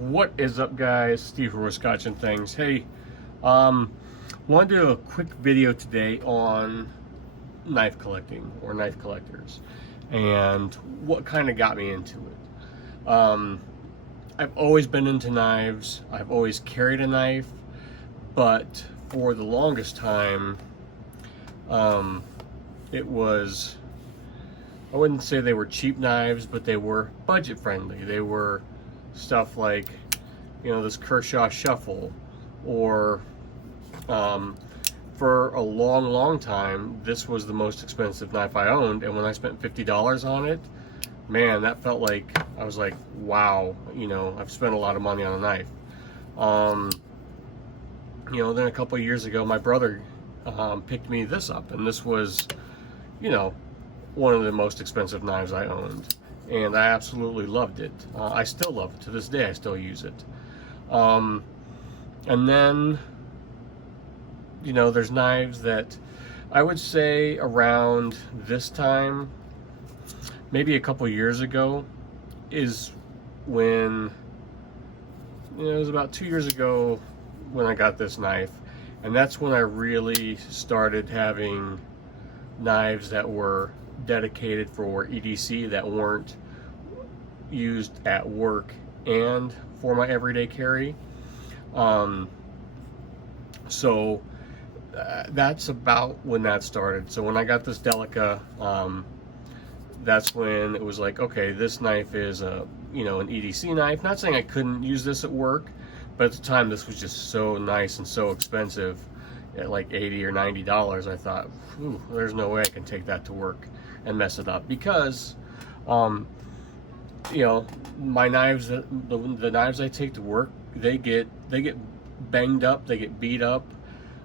What is up, guys? Steve from Wisconsin Things. Hey, want to do a quick video today on knife collecting or knife collectors and what kind of got me into it. I've always been into knives. I've always carried a knife, but for the longest time, it was, I wouldn't say they were cheap knives, but they were budget friendly. They were stuff like, you know, this Kershaw Shuffle, or for a long time, this was the most expensive knife I owned, and when I spent $50 on it, man, that felt like, I was like, wow, you know, I've spent a lot of money on a knife. You know, then a couple of years ago, my brother picked me this up, and this was, you know, one of the most expensive knives I owned, and I absolutely loved it. I still love it to this day. I still use it. And then, you know, there's knives that I would say around this time, maybe a couple years ago, is when, you know, it was about 2 years ago when I got this knife, and that's when I really started having knives that were dedicated for EDC, that weren't used at work and for my everyday carry. So that's about when that started. So when I got this Delica, that's when it was like, okay, this knife is a, you know, an EDC knife. Not saying I couldn't use this at work, but at the time this was just so nice and so expensive. At like $80 or $90, I thought, there's no way I can take that to work and mess it up, because you know, my knives, the knives I take to work, they get banged up, they get beat up,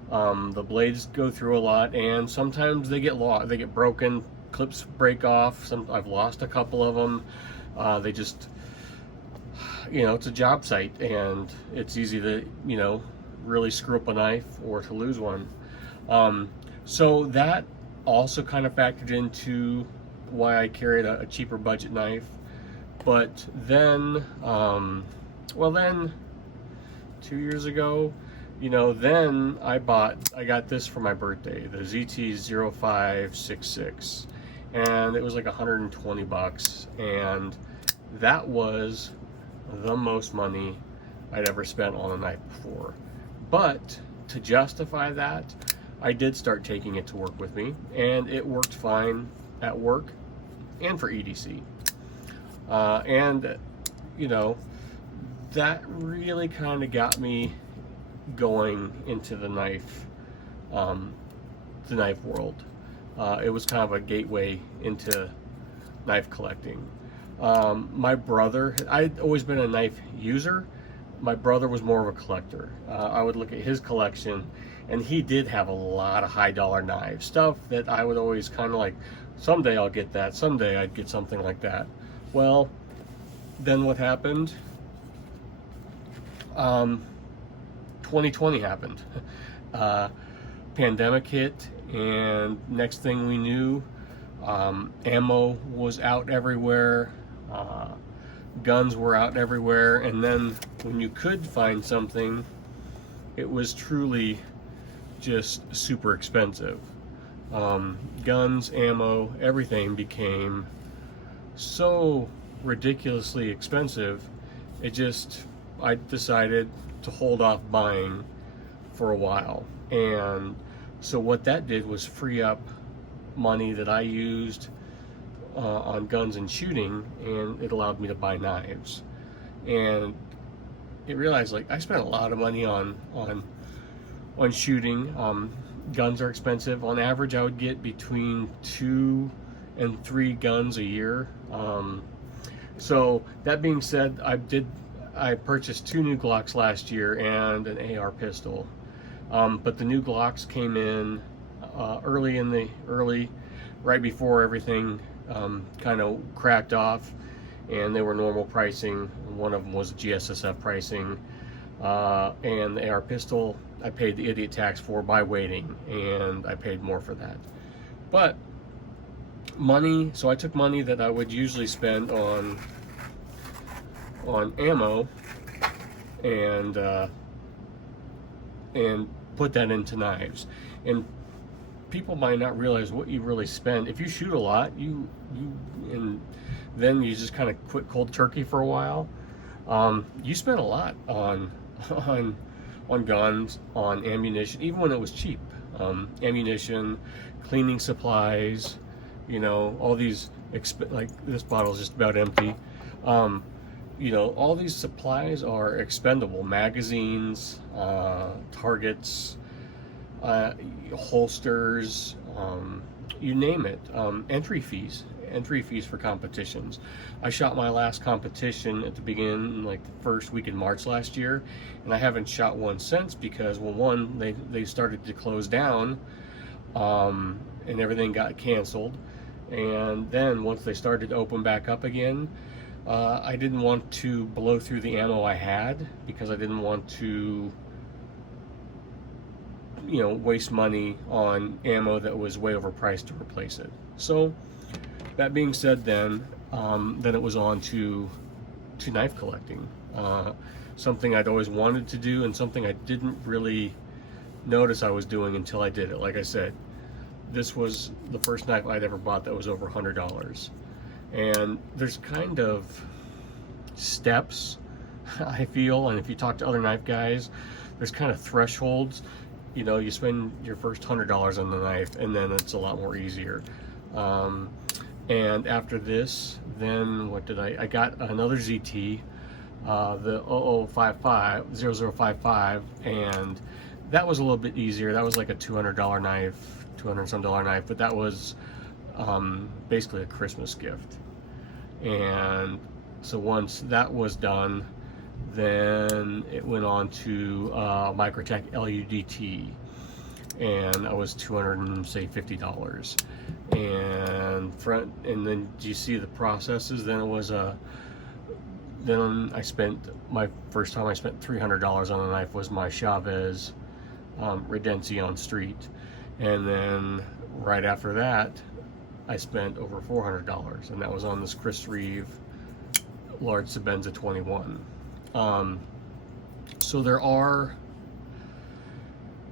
the blades go through a lot, and sometimes they get lost, they get broken, clips break off. I've lost a couple of them. They just, you know, it's a job site, and it's easy to, you know, really screw up a knife or to lose one. So that also kind of factored into why I carried a cheaper budget knife. But then, well then, 2 years ago, you know, then I got this for my birthday, the ZT-0566, and it was like 120 bucks, and that was the most money I'd ever spent on a knife before. But to justify that, I did start taking it to work with me, and it worked fine at work and for EDC. And, you know, that really kind of got me going into the knife world. It was kind of a gateway into knife collecting. My brother, I'd always been a knife user. My brother was more of a collector. I would look at his collection, and he did have a lot of high dollar knives, stuff that I would always kind of like, someday I'll get that, someday I'd get something like that. Well, then what happened? 2020 happened. Pandemic hit, and next thing we knew, ammo was out everywhere, guns were out everywhere, and then when you could find something, it was truly just super expensive. Guns, ammo, everything became so ridiculously expensive. I decided to hold off buying for a while, and so what that did was free up money that I used on guns and shooting, and it allowed me to buy knives. And it realized, like, I spent a lot of money on shooting. Guns are expensive. On average, I would get between 2 and 3 guns a year. So that being said, I purchased 2 new Glocks last year and an AR pistol. But the new Glocks came in early, right before everything kind of cracked off, and they were normal pricing. One of them was GSSF pricing, and the AR pistol I paid the idiot tax for by waiting, and I paid more for that. But money, so I took money that I would usually spend on ammo, and put that into knives. And people might not realize what you really spend. If you shoot a lot, and then you just kind of quit cold turkey for a while, you spend a lot on guns, on ammunition, even when it was cheap. Ammunition, cleaning supplies, you know, all these, like this bottle is just about empty. You know, all these supplies are expendable. Magazines, targets, holsters, you name it. Entry fees for competitions. I shot my last competition at the beginning, like the first week in March last year, and I haven't shot one since because, well, one, they started to close down, and everything got canceled. And then once they started to open back up again, I didn't want to blow through the ammo I had, because I didn't want to, you know, waste money on ammo that was way overpriced to replace it. So that being said, then it was on to knife collecting. Something I'd always wanted to do, and something I didn't really notice I was doing until I did it. Like I said, this was the first knife I'd ever bought that was over $100. And there's kind of steps, I feel, and if you talk to other knife guys, there's kind of thresholds. You know, you spend your first $100 on the knife, and then it's a lot more easier. And after this, then what did I got another ZT, the 0055, and that was a little bit easier. That was like a $200 knife, $200 some dollar knife, but that was basically a Christmas gift. And so once that was done, then it went on to Microtech LUDT, and that was $250. And then do you see the processes? Then it was then I spent, my first time I spent $300 on a knife was my Chavez Redencion Street, and then right after that I spent over $400, and that was on this Chris Reeve large Sebenza 21. So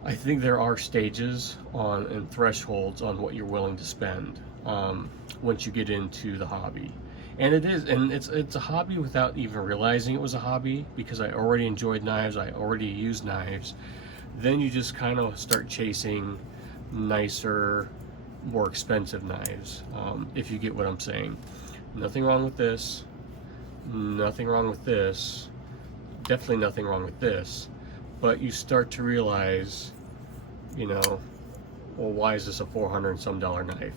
I think there are stages and thresholds on what you're willing to spend once you get into the hobby. And it's a hobby without even realizing it was a hobby, because I already enjoyed knives, I already used knives. Then you just kind of start chasing nicer, more expensive knives, if you get what I'm saying. Nothing wrong with this, nothing wrong with this, definitely nothing wrong with this, but you start to realize, you know, well, why is this a $400 and some dollar knife?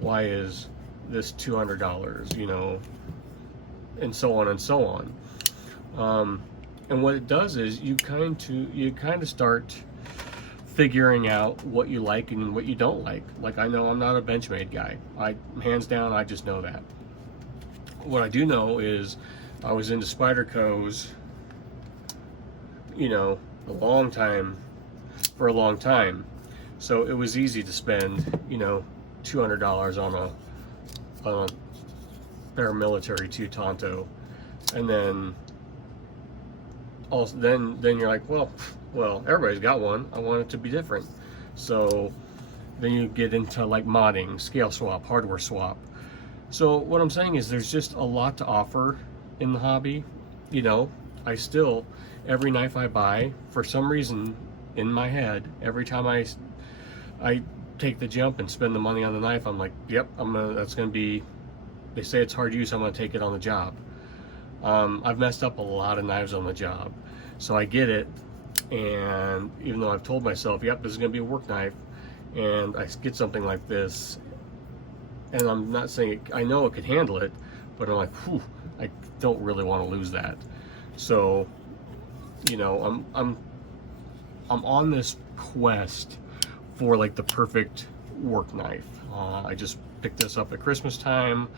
Why is this $200, you know, and so on and so on. And what it does is you kind of start figuring out what you like and what you don't like. Like, I know I'm not a Benchmade guy. Hands down, I just know that. What I do know is I was into Spyderco's, you know, for a long time. So it was easy to spend, you know, $200 on a paramilitary 2 Tonto, and then also then you're like, well, everybody's got one. I want it to be different. So then you get into like modding, scale swap, hardware swap. So what I'm saying is there's just a lot to offer in the hobby. You know, every knife I buy, for some reason in my head, every time I take the jump and spend the money on the knife, I'm like, yep, that's gonna be, they say it's hard use, I'm gonna take it on the job. I've messed up a lot of knives on the job, so I get it. And even though I've told myself, yep, this is gonna be a work knife, and I get something like this, and I'm not saying I know it could handle it, but I'm like, whew, I don't really want to lose that. So, you know, I'm on this quest for like the perfect work knife. I just picked this up at Christmas time.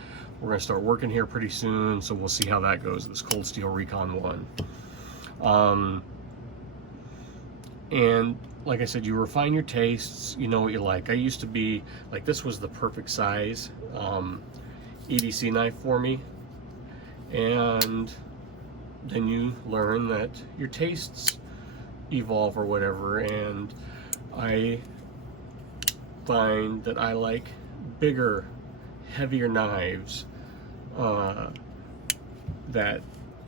We're gonna start working here pretty soon, so we'll see how that goes, this Cold Steel Recon 1. And like I said, you refine your tastes, you know what you like. I used to be like, this was the perfect size EDC knife for me, and then you learn that your tastes evolve or whatever, and I find that I like bigger, heavier knives.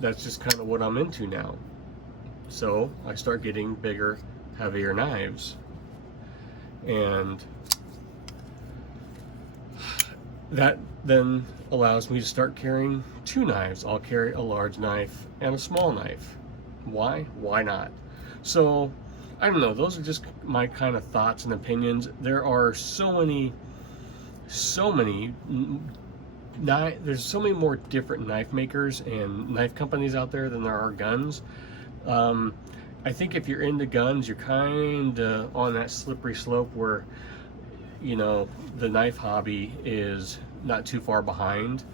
That's just kind of what I'm into now. So I start getting bigger, heavier knives, and that then allows me to start carrying two knives. I'll carry a large knife and a small knife. Why? Why not? So I don't know, those are just my kind of thoughts and opinions. There are so many there's so many more different knife makers and knife companies out there than there are guns. I think if you're into guns, you're kind of on that slippery slope where, you know, the knife hobby is not too far behind,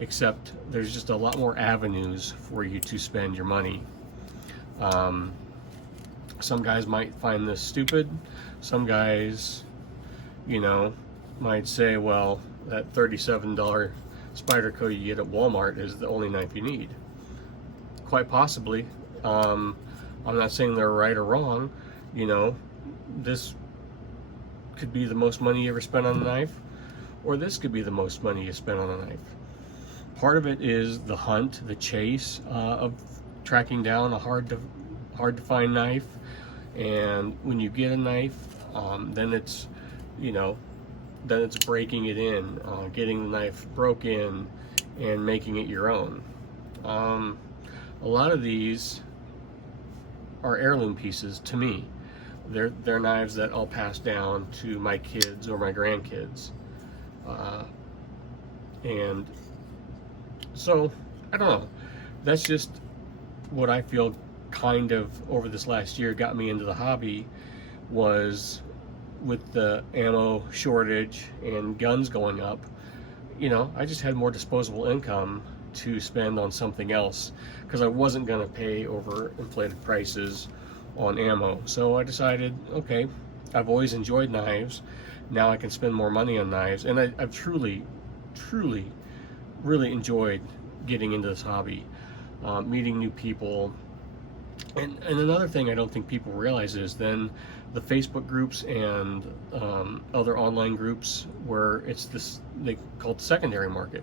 except there's just a lot more avenues for you to spend your money. Some guys might find this stupid. Some guys, you know, might say, well, that $37 Spyderco you get at Walmart is the only knife you need. Quite possibly. I'm not saying they're right or wrong. You know, this could be the most money you ever spent on a knife, or this could be the most money you spent on a knife. Part of it is the hunt, the chase of tracking down a hard to find knife, and when you get a knife, then it's, you know, then it's breaking it in, getting the knife broken and making it your own. A lot of these are heirloom pieces to me. They're knives that I'll pass down to my kids or my grandkids. And so, I don't know. That's just what I feel kind of over this last year got me into the hobby, was with the ammo shortage and guns going up. You know, I just had more disposable income to spend on something else because I wasn't going to pay over inflated prices on ammo. So I decided, okay, I've always enjoyed knives. Now I can spend more money on knives, and I've truly really enjoyed getting into this hobby, meeting new people. And another thing I don't think people realize is then the Facebook groups and other online groups where it's this, they call it secondary market.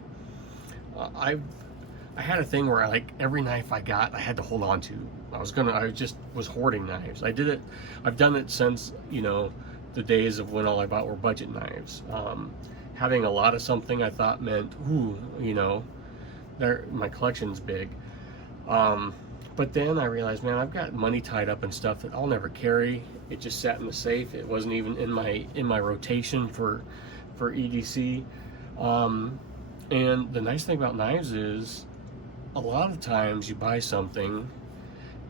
I had a thing where every knife I got, I had to hold on to. I just was hoarding knives. I've done it since, you know, the days of when all I bought were budget knives. Having a lot of something I thought meant, ooh, you know, my collection's big. But then I realized, man, I've got money tied up in stuff that I'll never carry. It just sat in the safe. It wasn't even in my rotation for EDC. And the nice thing about knives is, a lot of times you buy something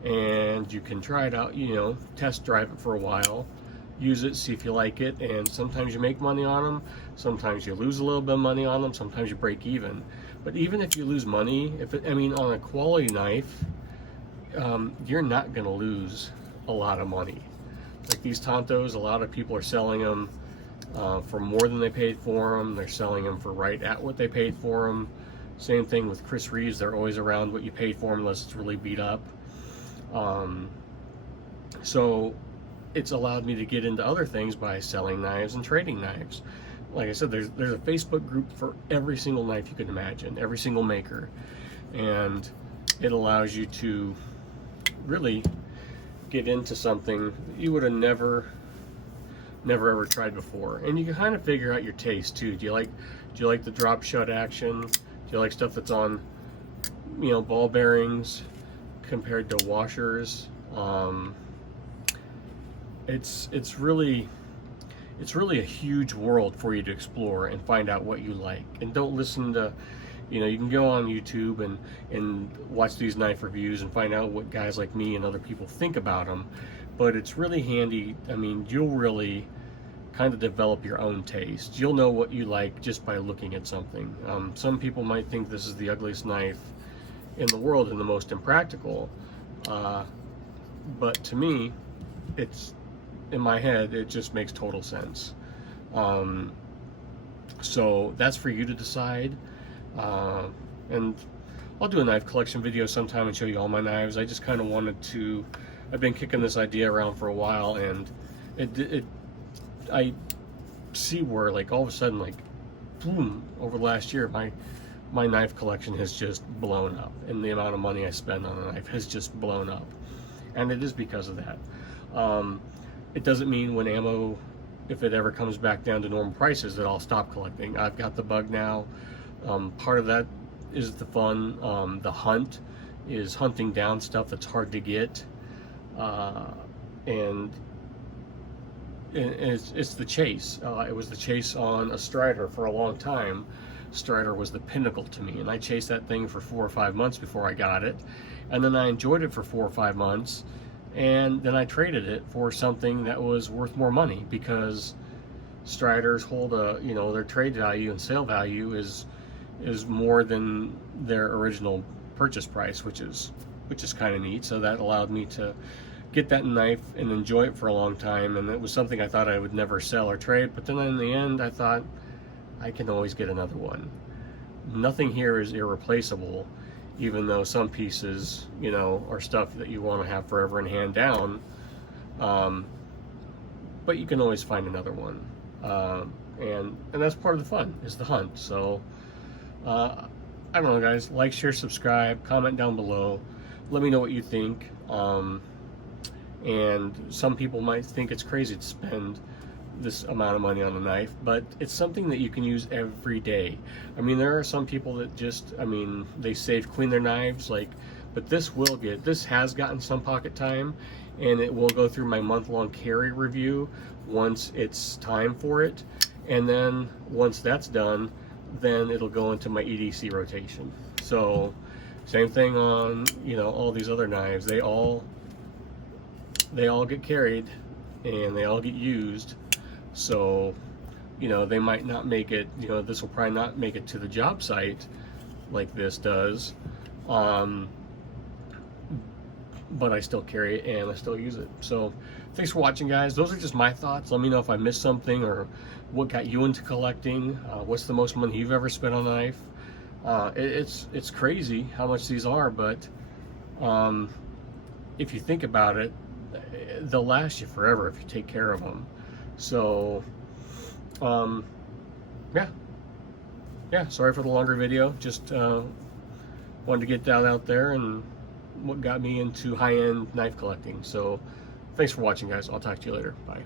and you can try it out, you know, test drive it for a while, use it, see if you like it, and sometimes you make money on them, sometimes you lose a little bit of money on them, sometimes you break even. But even if you lose money, on a quality knife, you're not going to lose a lot of money. Like these Tantos, a lot of people are selling them for more than they paid for them. They're selling them for right at what they paid for them. Same thing with Chris Reeves. They're always around what you paid for them unless it's really beat up. So it's allowed me to get into other things by selling knives and trading knives. Like I said, there's a Facebook group for every single knife you can imagine, every single maker, and it allows you to really get into something you would have never ever tried before. And you can kind of figure out your taste too. Do you like the drop shut action? Do you like stuff that's on, you know, ball bearings compared to washers? It's really a huge world for you to explore and find out what you like. And don't listen to, you know, you can go on YouTube and watch these knife reviews and find out what guys like me and other people think about them. But it's really handy. I mean, you'll really kind of develop your own taste. You'll know what you like just by looking at something. Some people might think this is the ugliest knife in the world and the most impractical. But to me, it's, in my head, it just makes total sense. So that's for you to decide. And I'll do a knife collection video sometime and show you all my knives. I just kind of wanted to, I've been kicking this idea around for a while, and I see where, like, all of a sudden, like, boom, over the last year, my knife collection has just blown up, and the amount of money I spend on a knife has just blown up, and it is because of that. It doesn't mean when ammo, if it ever comes back down to normal prices, that I'll stop collecting. I've got the bug now. Part of that is the fun. The hunt is hunting down stuff that's hard to get, and it's the chase. It was the chase on a Strider for a long time. Strider was the pinnacle to me, and I chased that thing for 4 or 5 months before I got it, and then I enjoyed it for 4 or 5 months, and then I traded it for something that was worth more money, because Striders hold a, you know, their trade value and sale value is more than their original purchase price, which is kind of neat. So that allowed me to get that knife and enjoy it for a long time, and it was something I thought I would never sell or trade, but then in the end I thought I can always get another one. Nothing here is irreplaceable, even though some pieces, you know, are stuff that you want to have forever and hand down, but you can always find another one, and that's part of the fun, is the hunt. So I don't know, guys, like, share, subscribe, comment down below, let me know what you think. And some people might think it's crazy to spend this amount of money on a knife, but it's something that you can use every day. I mean, there are some people that just, I mean, they safe clean their knives, like, but this has gotten some pocket time, and it will go through my month-long carry review once it's time for it, and then once that's done, then it'll go into my EDC rotation. So same thing on, you know, all these other knives. They all get carried and they all get used. So, you know, they might not make it, you know, this will probably not make it to the job site like this does, but I still carry it and I still use it. So thanks for watching, guys. Those are just my thoughts. Let me know if I missed something, or what got you into collecting. What's the most money you've ever spent on a knife? It's crazy how much these are, but if you think about it, they'll last you forever if you take care of them. So yeah, sorry for the longer video. Just wanted to get down out there and what got me into high-end knife collecting. So thanks for watching, guys. I'll talk to you later. Bye.